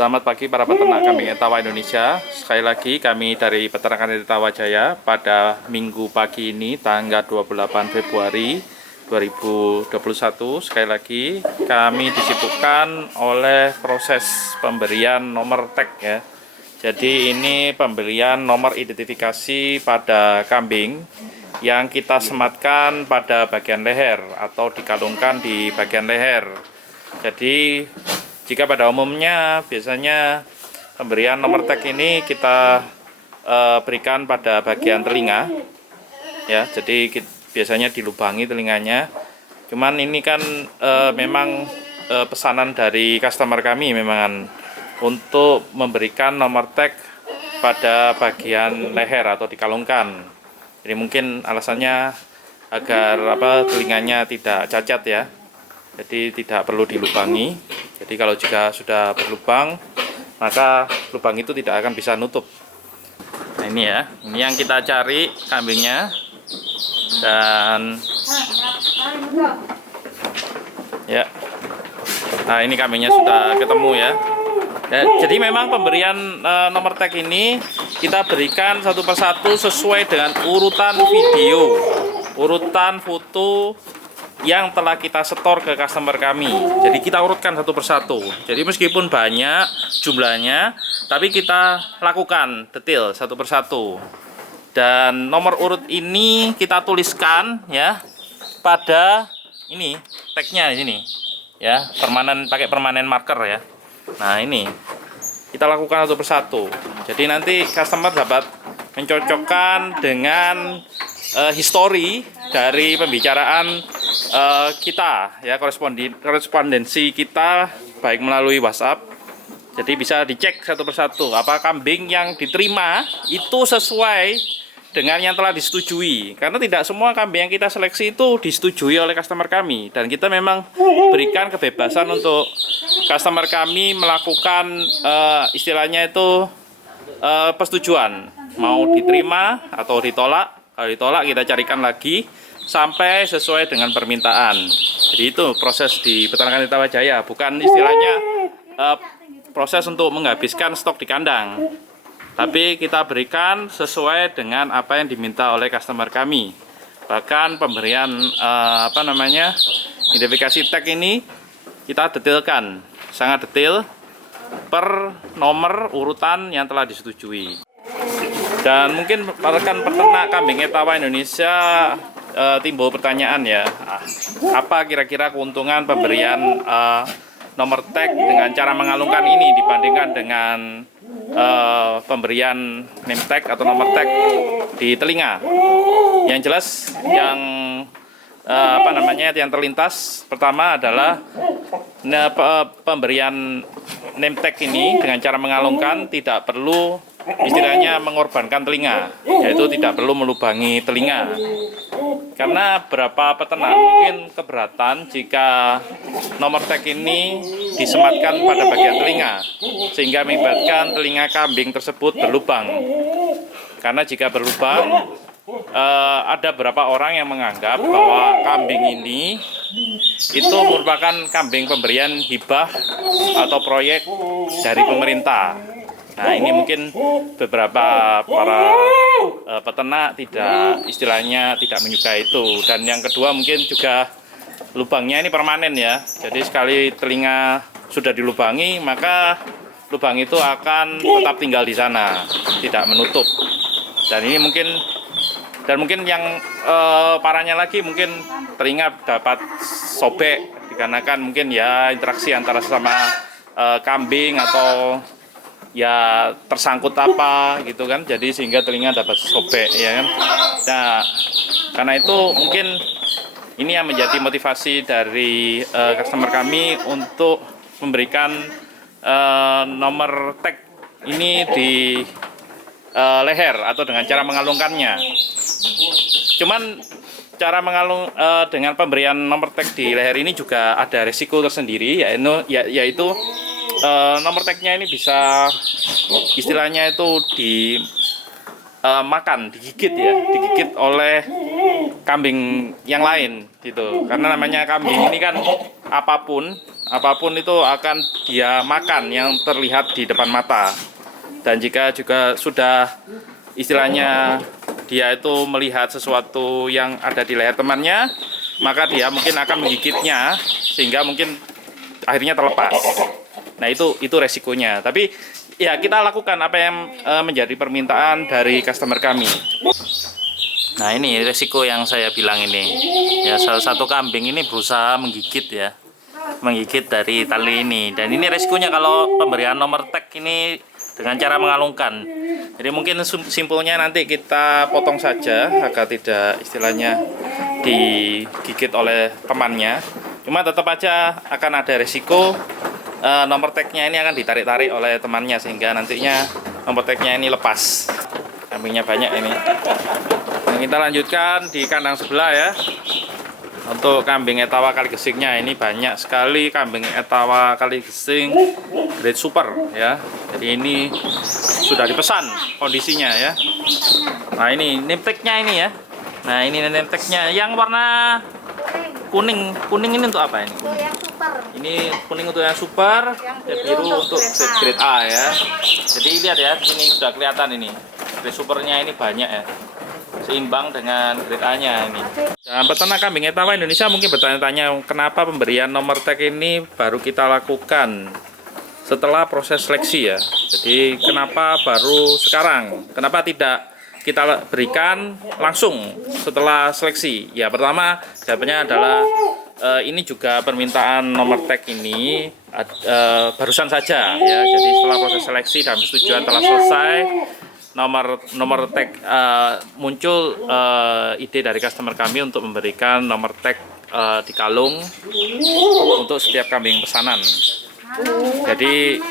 Selamat pagi para peternak kambing Etawa Indonesia. Sekali lagi kami dari Peternakan Etawa Jaya pada minggu pagi ini tanggal 28 Februari 2021. Sekali lagi kami disibukkan oleh proses pemberian nomor tag ya. Jadi ini pemberian nomor identifikasi pada kambing yang kita sematkan pada bagian leher atau dikalungkan di bagian leher. Jadi jika pada umumnya biasanya pemberian nomor tag ini kita berikan pada bagian telinga ya, jadi biasanya dilubangi telinganya. Cuman ini kan memang pesanan dari customer kami memang untuk memberikan nomor tag pada bagian leher atau dikalungkan. Jadi mungkin alasannya agar telinganya tidak cacat ya. Jadi tidak perlu dilubangi. Jadi kalau jika sudah berlubang, maka lubang itu tidak akan bisa nutup. Nah ini ya, ini yang kita cari kambingnya. Dan ya, nah ini kambingnya sudah ketemu ya. Jadi memang pemberian nomor tag ini kita berikan satu persatu sesuai dengan urutan video, urutan foto yang telah kita setor ke customer kami. Jadi kita urutkan satu persatu. Jadi meskipun banyak jumlahnya, tapi kita lakukan detail satu persatu. Dan nomor urut ini kita tuliskan ya pada ini tagnya di sini ya, permanen, pakai permanen marker ya. Nah ini kita lakukan satu persatu. Jadi nanti customer dapat mencocokkan dengan histori dari pembicaraan kita ya, korespondensi kita baik melalui WhatsApp. Jadi bisa dicek satu persatu apa kambing yang diterima itu sesuai dengan yang telah disetujui, karena tidak semua kambing yang kita seleksi itu disetujui oleh customer kami, dan kita memang berikan kebebasan untuk customer kami melakukan istilahnya itu persetujuan, mau diterima atau ditolak. Kalau ditolak kita carikan lagi sampai sesuai dengan permintaan. Jadi itu proses di Peternakan Etawa Jaya, bukan istilahnya proses untuk menghabiskan stok di kandang, tapi kita berikan sesuai dengan apa yang diminta oleh customer kami. Bahkan pemberian identifikasi tag ini kita detailkan, sangat detail per nomor urutan yang telah disetujui. Dan mungkin rekan peternak kambing Etawa Indonesia timbul pertanyaan ya, apa kira-kira keuntungan pemberian nomor tag dengan cara mengalungkan ini dibandingkan dengan pemberian name tag atau nomor tag di telinga. Yang jelas yang yang terlintas pertama adalah pemberian name tag ini dengan cara mengalungkan tidak perlu istilahnya mengorbankan telinga, yaitu tidak perlu melubangi telinga. Karena beberapa peternak mungkin keberatan jika nomor tag ini disematkan pada bagian telinga, sehingga mengakibatkan telinga kambing tersebut berlubang. Karena jika berlubang, ada beberapa orang yang menganggap bahwa kambing ini itu merupakan kambing pemberian hibah atau proyek dari pemerintah. Nah ini mungkin beberapa para peternak istilahnya tidak menyukai itu. Dan yang kedua mungkin juga lubangnya ini permanen ya. Jadi sekali telinga sudah dilubangi, maka lubang itu akan tetap tinggal di sana, tidak menutup. Dan ini mungkin yang parahnya lagi mungkin telinga dapat sobek dikarenakan mungkin ya interaksi antara sesama kambing atau ya tersangkut apa gitu kan, jadi sehingga telinga dapat sobek ya kan. Nah karena itu mungkin ini yang menjadi motivasi dari customer kami untuk memberikan nomor tag ini di leher atau dengan cara mengalungkannya. Cuman cara dengan pemberian nomor tag di leher ini juga ada resiko tersendiri, yaitu nomor tagnya ini bisa istilahnya itu digigit oleh kambing yang lain gitu. Karena namanya kambing ini kan apapun apapun itu akan dia makan yang terlihat di depan mata. Dan jika juga sudah istilahnya dia itu melihat sesuatu yang ada di leher temannya, maka dia mungkin akan menggigitnya sehingga mungkin akhirnya terlepas. Nah, itu resikonya. Tapi ya kita lakukan apa yang menjadi permintaan dari customer kami. Nah, ini resiko yang saya bilang ini. Ya, salah satu kambing ini berusaha menggigit ya. Menggigit dari tali ini. Dan ini resikonya kalau pemberian nomor tag ini dengan cara mengalungkan. Jadi mungkin simpulnya nanti kita potong saja agar tidak istilahnya digigit oleh temannya. Cuma tetap aja akan ada resiko nomor tagnya ini akan ditarik-tarik oleh temannya sehingga nantinya nomor tagnya ini lepas. Kambingnya banyak ini. Nah, kita lanjutkan di kandang sebelah ya. Untuk kambing Etawa Kaligesingnya ini banyak sekali kambing Etawa Kaligesing grade super ya. Jadi ini sudah dipesan kondisinya ya. Nah, ini name tag-nya ini ya. Nah, ini name tag-nya yang warna kuning. Kuning ini untuk apa ini? Untuk yang super. Ini kuning untuk yang super, yang biru untuk grade A ya. Jadi lihat ya, di sini sudah kelihatan ini. Grade supernya ini banyak ya. Seimbang dengan grade A-nya ini. Dan peternak kambing Etawa Indonesia mungkin bertanya-tanya kenapa pemberian nomor tag ini baru kita lakukan setelah proses seleksi ya. Jadi kenapa baru sekarang? Kenapa tidak kita berikan langsung setelah seleksi? Ya, pertama jawabannya adalah ini juga permintaan nomor tag ini barusan saja ya. Jadi setelah proses seleksi dan persetujuan telah selesai, nomor tag muncul ide dari customer kami untuk memberikan nomor tag di kalung untuk setiap kambing pesanan. Jadi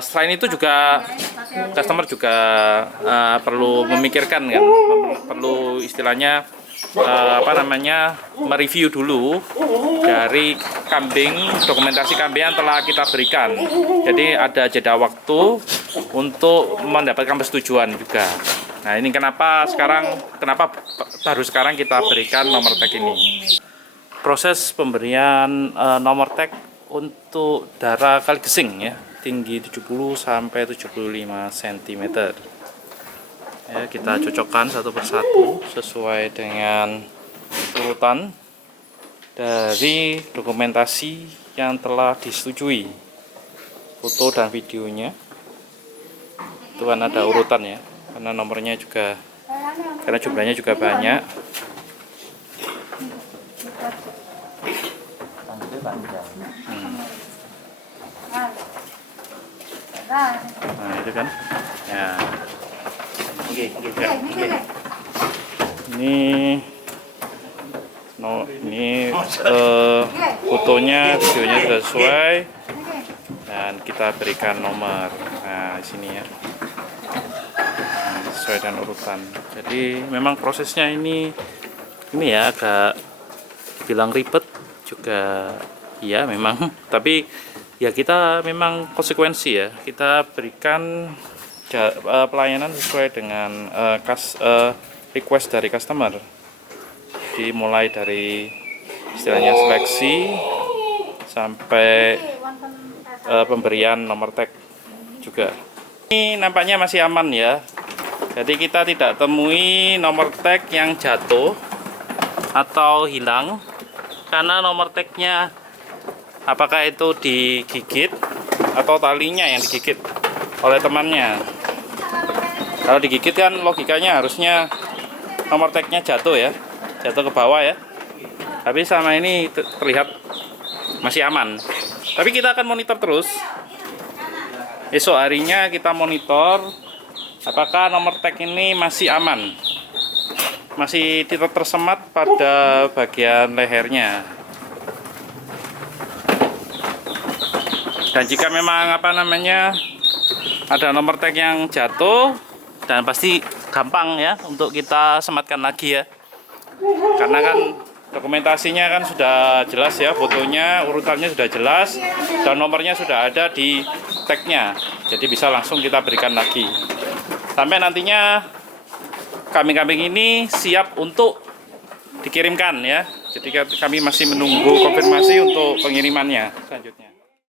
selain itu juga customer juga perlu memikirkan kan, perlu istilahnya mereview dulu dari dokumentasi kambing yang telah kita berikan. Jadi ada jeda waktu untuk mendapatkan persetujuan juga. Nah, ini kenapa baru sekarang kita berikan nomor tag ini. Proses pemberian nomor tag untuk darah Kaligesing ya, tinggi 70 sampai 75 cm. Ya, kita cocokkan satu persatu sesuai dengan urutan dari dokumentasi yang telah disetujui, foto dan videonya. Itu kan ada urutan ya, karena nomornya juga, karena jumlahnya juga banyak. Nah, itu kan ya. Oke. Ini fotonya, videonya sudah sesuai dan kita berikan nomor. Nah, di sini ya. Sesuai dengan urutan. Jadi memang prosesnya ini ya agak dibilang ribet juga ya memang, tapi ya kita memang konsekuensi ya, kita berikan pelayanan sesuai dengan request dari customer. Jadi mulai dari istilahnya seleksi sampai pemberian nomor tag juga. Ini nampaknya masih aman ya. Jadi kita tidak temui nomor tag yang jatuh atau hilang karena nomor tagnya apakah itu digigit atau talinya yang digigit oleh temannya. Kalau digigit kan logikanya harusnya nomor tagnya jatuh ya, jatuh ke bawah ya. Tapi sama ini terlihat masih aman. Tapi kita akan monitor terus. Esok harinya kita monitor apakah nomor tag ini masih aman, masih tidak tersemat pada bagian lehernya. Dan jika memang ada nomor tag yang jatuh, dan pasti gampang ya untuk kita sematkan lagi ya. Karena kan dokumentasinya kan sudah jelas ya, fotonya, urutannya sudah jelas, dan nomornya sudah ada di tagnya. Jadi bisa langsung kita berikan lagi. Sampai nantinya kambing-kambing ini siap untuk dikirimkan ya. Jadi kami masih menunggu konfirmasi untuk pengirimannya selanjutnya.